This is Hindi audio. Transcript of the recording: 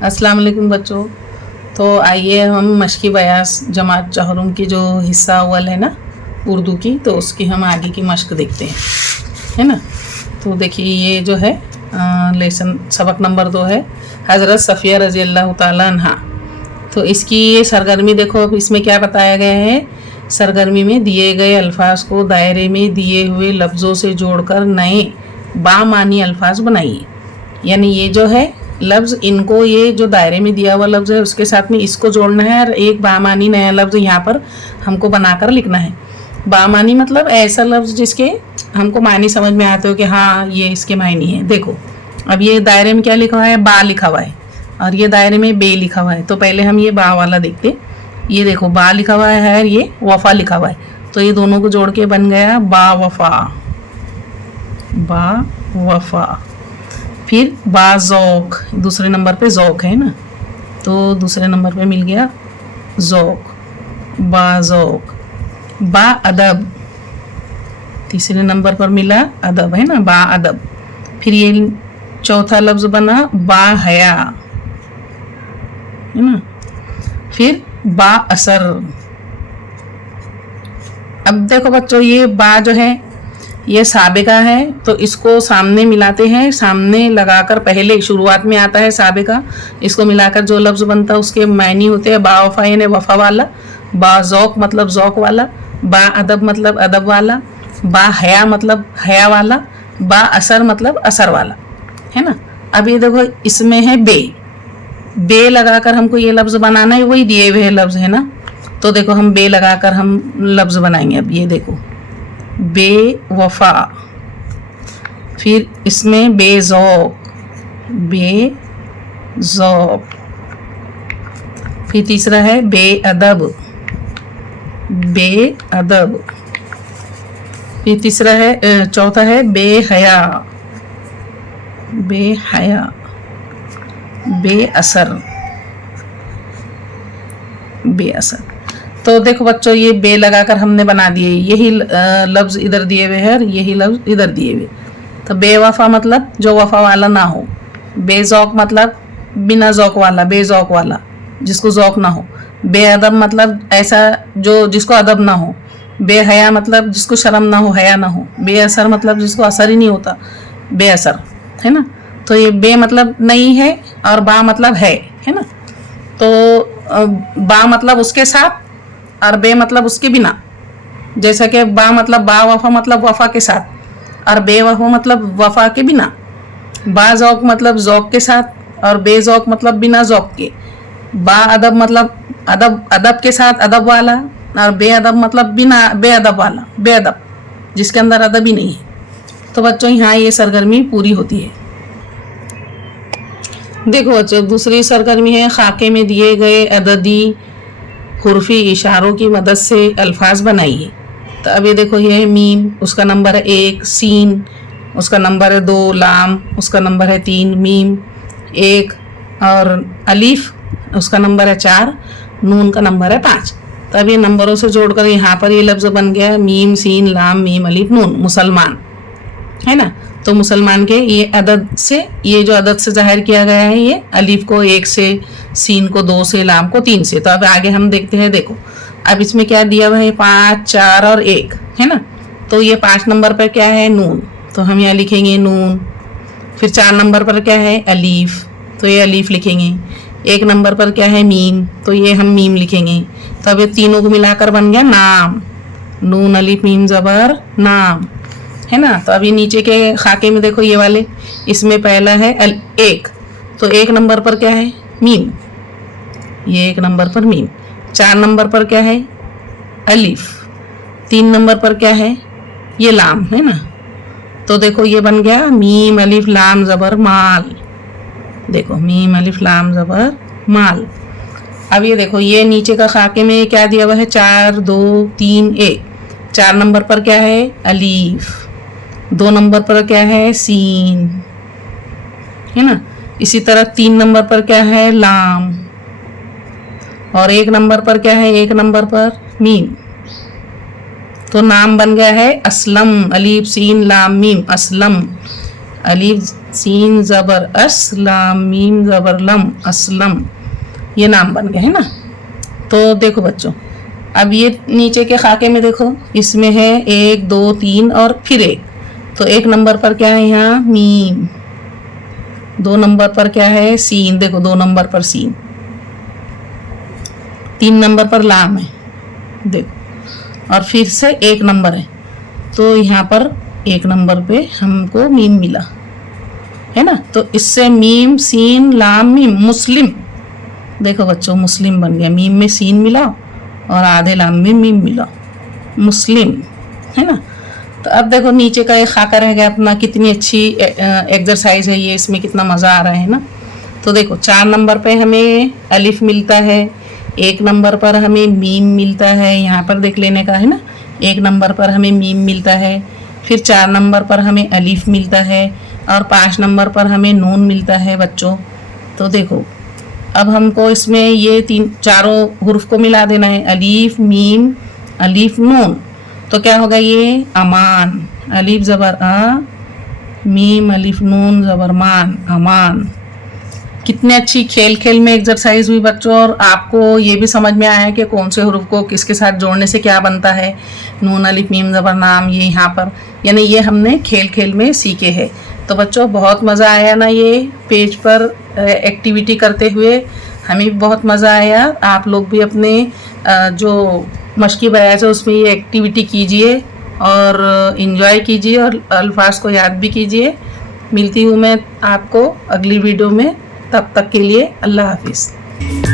अस्सलाम वालेकुम बच्चों। तो आइए हम मशकी बयास जमात चहरुम की जो हिस्सा अव्वल है ना उर्दू की, तो उसकी हम आगे की मश्क देखते हैं, है ना। तो देखिए ये जो है लेसन सबक नंबर 2 है हज़रत सफ़िया रज़ी अल्लाह ताला अन्हा। तो इसकी ये सरगर्मी देखो, अब इसमें क्या बताया गया है। सरगर्मी में दिए गए अल्फाज को दायरे में दिए हुए लफ्ज़ों से जोड़कर नए बामानी अल्फाज बनाइए। यानी ये जो है लफ्ज़, इनको ये जो दायरे में दिया हुआ लफ्ज़ है उसके साथ में इसको जोड़ना है और एक बामानी नया लफ्ज़ यहाँ पर हमको बनाकर लिखना है। बामानी मतलब ऐसा लफ्ज़ जिसके हमको मानी समझ में आते हो कि हाँ ये इसके मायने हैं। देखो अब ये दायरे में क्या लिखा हुआ है, बा लिखा हुआ है, और ये दायरे में बे लिखा हुआ है। तो पहले हम ये बा वाला देखते। ये देखो बा लिखा हुआ है और ये वफ़ा लिखा हुआ है, तो ये दोनों को जोड़ के बन गया बा वफ़ा, बा वफ़ा। फिर बा ज़ौक़, दूसरे नंबर पे ज़ौक़ है ना, तो दूसरे नंबर पे मिल गया ज़ौक़, बा ज़ौक़। बा अदब, तीसरे नंबर पर मिला अदब, है ना, बा अदब। फिर ये चौथा लफ्ज़ बना बा हया, है ना। फिर बा असर। अब देखो बच्चों ये बा जो है ये साबिका है, तो इसको सामने मिलाते हैं, सामने लगाकर पहले शुरुआत में आता है साबिका, इसको मिलाकर जो लफ्ज़ बनता है उसके मायने होते हैं बा वफ़ा यानी वफ़ा वाला, बा ज़ौक़ मतलब ज़ौक़ वाला, बा अदब मतलब अदब वाला, बा हया मतलब हया वाला, बा असर मतलब असर वाला, है ना। अब ये देखो इसमें है बे, बे लगाकर हमको ये लफ्ज़ बनाना है, वही दिए हुए लफ्ज़ है ना। तो देखो हम बे लगाकर हम लफ्ज़ बनाएंगे। अब ये देखो बे वफ़ा, फिर इसमें बे ज़ौक़, बे ज़ौक़। फिर तीसरा है बे अदब, बे अदब। फिर तीसरा है चौथा है बे हया, बे हया। बे असर, बे असर। तो देखो बच्चों ये बे लगाकर हमने बना दिए, यही लफ्ज़ इधर दिए हुए हैं और यही लफ्ज़ इधर दिए हुए। तो बेवफा मतलब जो वफ़ा वाला ना हो, बेज़ौक़ मतलब बिना ज़ौक़ वाला, बेज़ौक़ वाला जिसको ज़ौक़ ना हो, बेअदब मतलब ऐसा जो जिसको अदब ना हो, बेहया मतलब जिसको शर्म ना हो, हया ना हो, बेअसर मतलब जिसको असर ही नहीं होता, बेअसर, है ना। तो ये बे मतलब नहीं है और बा मतलब है ना। तो बा मतलब उसके साथ और बे मतलब उसके बिना। जैसा कि बा मतलब बा वफ़ा मतलब वफ़ा के साथ और बे वफ़ा मतलब वफ़ा के बिना। बा ज़ौक़ मतलब ज़ौक़ के साथ और बे ज़ौक़ मतलब बिना ज़ौक़ के। बा अदब मतलब अदब, अदब के साथ अदब वाला, और बे अदब मतलब बिना बेअदब वाला, बेअदब जिसके अंदर अदब ही नहीं है। तो बच्चों यहाँ ये सरगर्मी पूरी होती है। देखो बच्चों दूसरी सरगर्मी है खाके में दिए गए अददी हुर्फी इशारों की मदद से अल्फाज बनाइए। तो अब ये देखो ये है मीम, उसका नंबर है 1, सीन उसका नंबर है 2, लाम उसका नंबर है 3, मीम 1, और अलीफ उसका नंबर है 4, नून का नंबर है 5। तो अब ये नंबरों से जोड़कर यहाँ पर ये लफ्ज़ बन गया मीम सीन लाम मीम अलीफ नून, मुसलमान, है ना। तो मुसलमान के ये अदद से, ये जो अदद से ज़ाहिर किया गया है, ये अलीफ को 1 से, सीन को 2 से, लाम को 3 से। तो अब आगे हम देखते हैं। देखो अब इसमें क्या दिया हुआ है 5, 4 और 1, है ना। तो ये 5 नंबर पर क्या है नून, तो हम यहाँ लिखेंगे नून। फिर 4 नंबर पर क्या है अलीफ, तो ये अलीफ लिखेंगे। 1 नंबर पर क्या है मीम, तो ये हम मीम लिखेंगे। तो अब ये तीनों को मिलाकर बन गया नाम, नून अलीफ मीम ज़बर नाम, है ना। तो अभी नीचे के खाके में देखो ये वाले, इसमें पहला है 1, तो 1 नंबर पर क्या है मीम, ये 1 नंबर पर मीम। 4 नंबर पर क्या है अलीफ, 3 नंबर पर क्या है ये लाम, है ना। तो देखो ये बन गया मीम अलीफ लाम ज़बर माल, देखो मीम अलीफ लाम ज़बर माल। अब ये देखो ये नीचे का खाके में क्या दिया हुआ है 4, 2, 3, 1। 4 नंबर पर क्या है अलीफ, 2 नंबर पर क्या है सीन, है ना। इसी तरह 3 नंबर पर क्या है लाम, और 1 नंबर पर क्या है 1 नंबर पर मीम। तो नाम बन गया है असलम, अलीफ सीन लाम मीम असलम, अलीफ सीन ज़बर अस, लाम मीम ज़बर लम, असलम, ये नाम बन गए है ना। तो देखो बच्चों, अब ये नीचे के खाके में देखो, इसमें है 1 2 3 और फिर 1, तो 1 नंबर पर क्या है यहाँ मीम, 2 नंबर पर क्या है सीन, देखो 2 नंबर पर सीन, 3 नंबर पर लाम है देखो, और फिर से 1 नंबर है, तो यहाँ पर 1 नंबर पे हमको मीम मिला है ना। तो इससे मीम सीन लाम मीम मुस्लिम, देखो बच्चों मुस्लिम बन गया, मीम में सीन मिला और आधे लाम में मीम मिला, मुस्लिम है ना। तो अब देखो नीचे का एक खाका रह गया अपना, कितनी अच्छी एक्सरसाइज है ये, इसमें कितना मज़ा आ रहा है ना। तो देखो 4 नंबर पे हमें अलिफ मिलता है, 1 नंबर पर हमें मीम मिलता है, यहाँ पर देख लेने का है ना, 1 नंबर पर हमें मीम मिलता है, फिर 4 नंबर पर हमें अलिफ मिलता है, और 5 नंबर पर हमें नून मिलता है बच्चों। तो देखो अब हमको इसमें ये चारों हुर्फ को मिला देना है, अलीफ मीम अलीफ नून, तो क्या होगा ये अमान, अलीफ ज़बर आ, मीम अलीफ नून ज़बर मान, अमान। कितने अच्छी खेल खेल में एक्सरसाइज हुई बच्चों, और आपको ये भी समझ में आया कि कौन से हुर्फ को किसके साथ जोड़ने से क्या बनता है, नून अलिफ मीम ज़बर नाम, ये यहाँ पर यानी ये हमने खेल खेल में सीखे हैं। तो बच्चों बहुत मज़ा आया ना ये पेज पर एक्टिविटी करते हुए, हमें भी बहुत मज़ा आया। आप लोग भी अपने जो मशकी बयाज है उसमें ये एक्टिविटी कीजिए और इन्जॉय कीजिए और अल्फाज को याद भी कीजिए। मिलती हूँ मैं आपको अगली वीडियो में, तब तक के लिए अल्लाह हाफिज़।